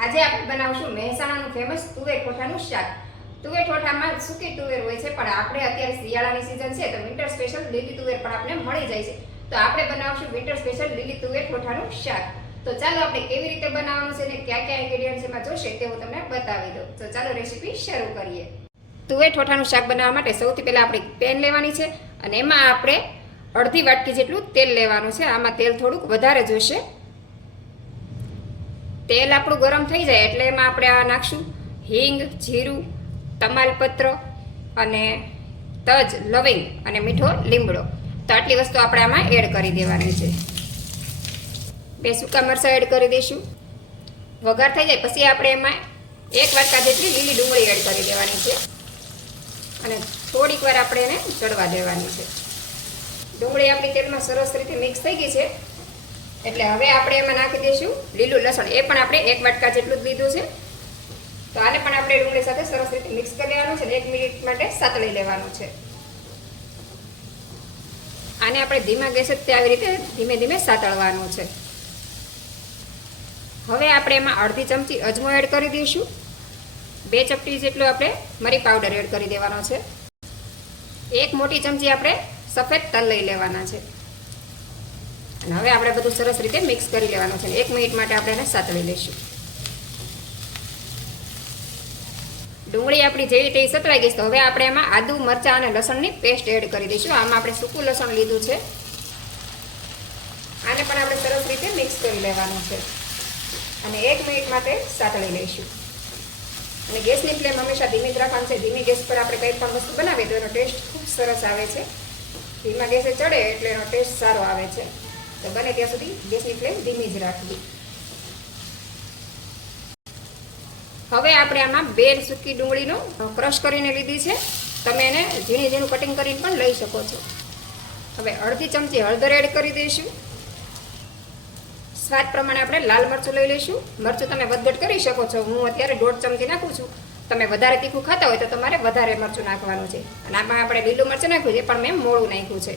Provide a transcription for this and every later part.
આજે આપણે બનાવશું મહેસાણાનું ફેમસ તુવેર ઠોઠાનું શાક. તુવેર ઠોઠામાં સૂકી તુવેર હોય છે, પણ આપણે અત્યારે શિયાળાની સિઝન છે તો વિન્ટર સ્પેશિયલ લીલી તુવેર પણ આપણે મળી જાય છે. તો આપણે બનાવશું વિન્ટર સ્પેશિયલ લીલી તુવેર ઠોઠાનું શાક. તો ચાલો આપણે કેવી રીતે બનાવવાનું છે અને કયા કયા ઇન્ગ્રેડિયન્ટ્સ એમાં જોશે તે હું તમને બતાવી દઉં. તો ચાલો રેસીપી શરૂ કરીએ. તુવેર ઠોઠાનું શાક બનાવવા માટે સૌથી પહેલા આપણે પેન લેવાની છે અને એમાં આપણે અડધી વાટકી જેટલું તેલ લેવાનું છે. આમાં તેલ થોડુંક વધારે જોશે. તેલ આપણું ગરમ થઈ જાય એટલે એમાં આપણે આ નાખશું હિંગ, જીરું, તમાલપત્ર અને તજ, લવિંગ અને મીઠો લીમડો. તો આટલી વસ્તુ આપણે આમાં એડ કરી દેવાની છે. 2 સૂકા મરચાં એડ કરી દઈશું. વઘાર થઈ જાય પછી આપણે એમાં 1 વાટકા જેટલી લીલી ડુંગળી એડ કરી દેવાની છે અને થોડીક વાર આપણે એને ચડવા દેવાની છે. ડુંગળી આપણી તેલમાં સરસ રીતે મિક્સ થઈ ગઈ છે એટલે હવે આપણે એમાં નાખી દઈશું લીલું લસણ. એ પણ આપણે 1 વાટકા જેટલું જ લીધું છે. તો આને પણ આપણે ડુંગળી સાથે સરસ રીતે મિક્સ કરી લેવાનું છે અને 1 મિનિટ માટે સાતળી લેવાનું છે. આને આપણે ધીમા ગેસે જ આવી રીતે ધીમે ધીમે સાતળવાનું છે. હવે આપણે એમાં અડધી ચમચી અજમો એડ કરી દઈશું. 2 ચપટી જેટલું આપણે મરી પાવડર એડ કરી દેવાનો છે. 1 મોટી ચમચી આપણે સફેદ તલ લઈ લેવાના છે અને હવે આપણે બધું સરસ રીતે મિક્સ કરી લેવાનું છે. 1 મિનિટ માટે આપણે એને સાતળી લઈશું. ડુંગળી આપણી જેવી તેવી સતળાઈ ગઈ તો હવે આપણે એમાં આદુ, મરચાં અને લસણની પેસ્ટ એડ કરી દઈશું. આમાં આપણે સૂકું લસણ લીધું છે. આને પણ આપણે સરસ રીતે મિક્સ કરી લેવાનું છે અને 1 મિનિટ માટે સાતળી લઈશું. અને ગેસની ફ્લેમ હંમેશા ધીમી જ રાખવાની છે. ધીમી ગેસ પર આપણે કંઈ પણ વસ્તુ બનાવીએ તો એનો ટેસ્ટ ખૂબ સરસ આવે છે. ધીમા ગેસે ચડે એટલે એનો ટેસ્ટ સારો આવે છે. તો બને ત્યાં સુધી ગેસની ફ્લેમ ધીમી જ રાખવી. હવે આપણે આમાં 2 સૂકી ડુંગળીનો ક્રશ કરીને લીધી છે. તમે એને ઝીણી ઝીણું કટિંગ કરીને પણ લઈ શકો છો. હવે અડધી ચમચી હળદર એડ કરી દઈશું. સ્વાદ પ્રમાણે આપણે લાલ મરચું લઈ લઈશું. મરચું તમે વધઘટ કરી શકો છો. હું અત્યારે 1.5 ચમચી નાખું છું. તમે વધારે તીખું ખાતા હોય તો તમારે વધારે મરચું નાખવાનું છે. અને આમાં આપણે લીલું મરચું નાખ્યું છે પણ મેં મોળું નાખ્યું છે.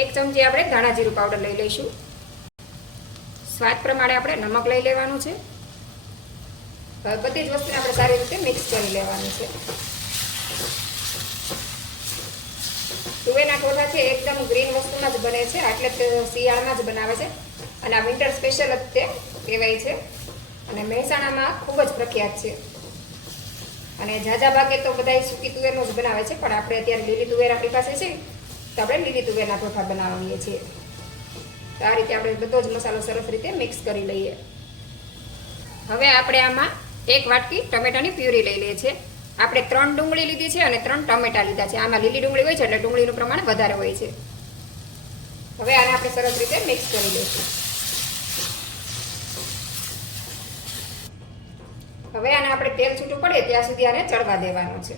1 ચમચી આપણે ધાણા જીરું પાવડર લઈ લઈશું. સ્વાદ પ્રમાણે આપણે નમક લઈ લેવાનું છે. બધી જ વસ્તુને આપણે સારી રીતે મિક્સ કરી લેવાની છે. તુવેરના ઠોઠા છે એકદમ ગ્રીન વસ્તુમાં જ બને છે. એટલે તે શિયાળામાં જ બનાવે છે અને આ વિન્ટર સ્પેશિયલ જ તે કહેવાય છે અને મહેસાણામાં ખૂબ જ પ્રખ્યાત છે. અને ઝાઝા ભાગે તો બધા સૂકી તુવેરનું જ બનાવે છે, પણ આપણે અત્યારે લીલી તુવેર આપણી પાસે છે તો આપણે લીલી તુવેરના ઠોઠા બનાવીએ છીએ. તો આ રીતે આપણે બધો જ મસાલો સરસ રીતે મિક્સ કરી લઈએ. હવે આપણે આમાં 1 વાટકી ટમેટાની પ્યુરી લઈ લઈએ છીએ. આપણે 3 ડુંગળી લીધી છે અને 3 ટમેટા લીધા છે. આમાં લીલી ડુંગળી હોય છે એટલે ડુંગળીનું પ્રમાણ વધારે હોય છે. હવે આને આપણે સરસ રીતે મિક્સ કરી લઈશું. હવે આને આપણે તેલ છૂટું પડે ત્યાં સુધી આને ચડવા દેવાનું છે.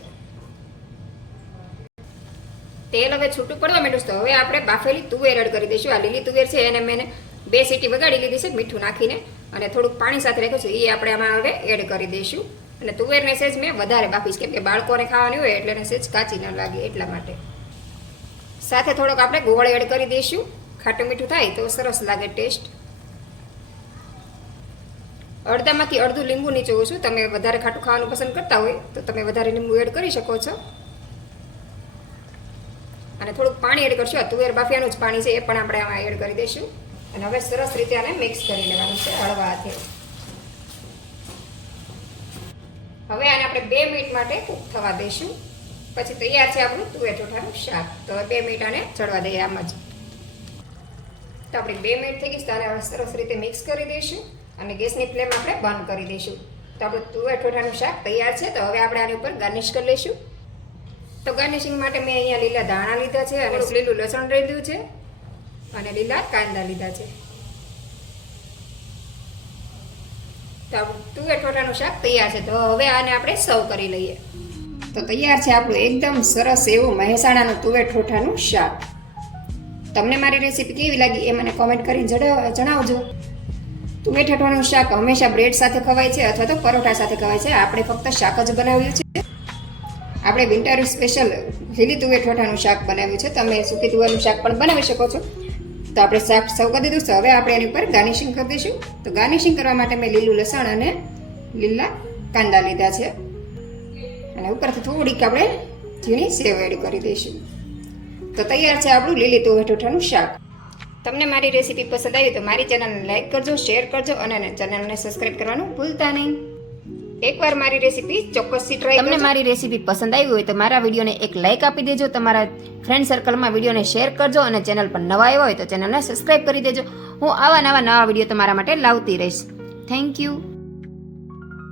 તેલ હવે છૂટું પડવા માંડ્યું તો હવે આપણે બાફેલી તુવેર એડ કરી દઈશું. આ લીલી તુવેર છે એને મેં 2 સીટી વગાડી લીધી છે મીઠું નાખીને અને થોડુંક પાણી સાથે રાખ્યું છે. એ આપણે આમાં હવે એડ કરી દઈશું. અને તુવેરને સેજ મેં વધારે બાફીશ કેમ કે બાળકોને ખાવાની હોય એટલે એને સેજ કાચી ન લાગે એટલા માટે. સાથે થોડોક આપણે ગોળ એડ કરી દઈશું. ખાટું મીઠું થાય તો સરસ લાગે ટેસ્ટ. અડધામાંથી અડધું લીંબુ નીચોવું છું. તમે વધારે ખાટું ખાવાનું પસંદ કરતા હોય તો તમે વધારે લીંબુ એડ કરી શકો છો. અને થોડુંક પાણી એડ કરશું. આ તુવેર બાફિયાનું જ પાણી છે એ પણ આપણે આમાં એડ કરી દઈશું. અને હવે સરસ રીતે આને મિક્સ કરી લેવાનું છે હળવા હાથે. હવે આને આપણે 2 મિનિટ માટે કૂક થવા દઈશું. પછી તૈયાર છે આપણું તુવેર ઠોઠાનું શાક. તો 2 મિનિટ આને ચડવા દઈએ આમ જ. તો આપણે 2 મિનિટ થઈ ગઈ તો આને સરસ રીતે મિક્સ કરી દઈશું અને ગેસની ફ્લેમ આપણે બંધ કરી દઈશું. તો આપણું તુવેર ઠોઠાનું શાક તૈયાર છે. તો હવે આપણે આની ઉપર ગાર્નિશ કરી લઈશું. તો ગાર્નિશિંગ માટે મેં અહીંયા લીલા ધાણા લીધા છે અને લીલું લસણ લીધું છે અને લીલા કાંદા લીધા છે. તો આપણું તુવેર ઠોઠાનું શાક તૈયાર છે. તો હવે આને આપણે સર્વ કરી લઈએ. તો તૈયાર છે આપણું એકદમ સરસ એવું મહેસાણાનું તુવેર ઠોઠાનું શાક. તમને મારી રેસીપી કેવી લાગી એ મને કોમેન્ટ કરીને જણાવજો. તુવેર ઠોઠાનું શાક હંમેશા બ્રેડ સાથે ખવાય છે અથવા તો પરોઠા સાથે ખવાય છે. આપણે ફક્ત શાક જ બનાવ્યું છે. આપણે વિન્ટર સ્પેશિયલ લીલી તુવેર ઠોઠાનું શાક બનાવ્યું છે. તમે સૂકી તુવેરનું શાક પણ બનાવી શકો છો. તો આપણે શાક સર્વ કરી દીધું છે. હવે આપણે એની ઉપર ગાર્નિશિંગ કરી દઈશું. તો ગાર્નિશિંગ કરવા માટે મેં લીલું લસણ અને લીલા કાંદા લીધા છે અને ઉપરથી થોડીક આપણે ઝીણી સેવ એડ કરી દઈશું. તો તૈયાર છે આપણું લીલી તુવેર ઠૂઠાનું શાક. તમને મારી રેસીપી પસંદ આવી તો મારી ચેનલને લાઈક કરજો, શેર કરજો અને ચેનલને સબસ્ક્રાઇબ કરવાનું ભૂલતા નહીં. એકવાર મારી રેસીપી ચોક્કસથી ટ્રાય કરજો. તમને મારી રેસીપી પસંદ આવી હોય તો મારા વિડીયોને એક લાઈક આપી દેજો, તમારા ફ્રેન્ડ સર્કલમાં વિડીયોને શેર કરજો અને ચેનલ પર નવા આવ્યા હોય તો ચેનલને સબસ્ક્રાઇબ કરી દેજો. હું આવા નવા વિડીયો તમારા માટે લાવતી રહીશ. Thank you.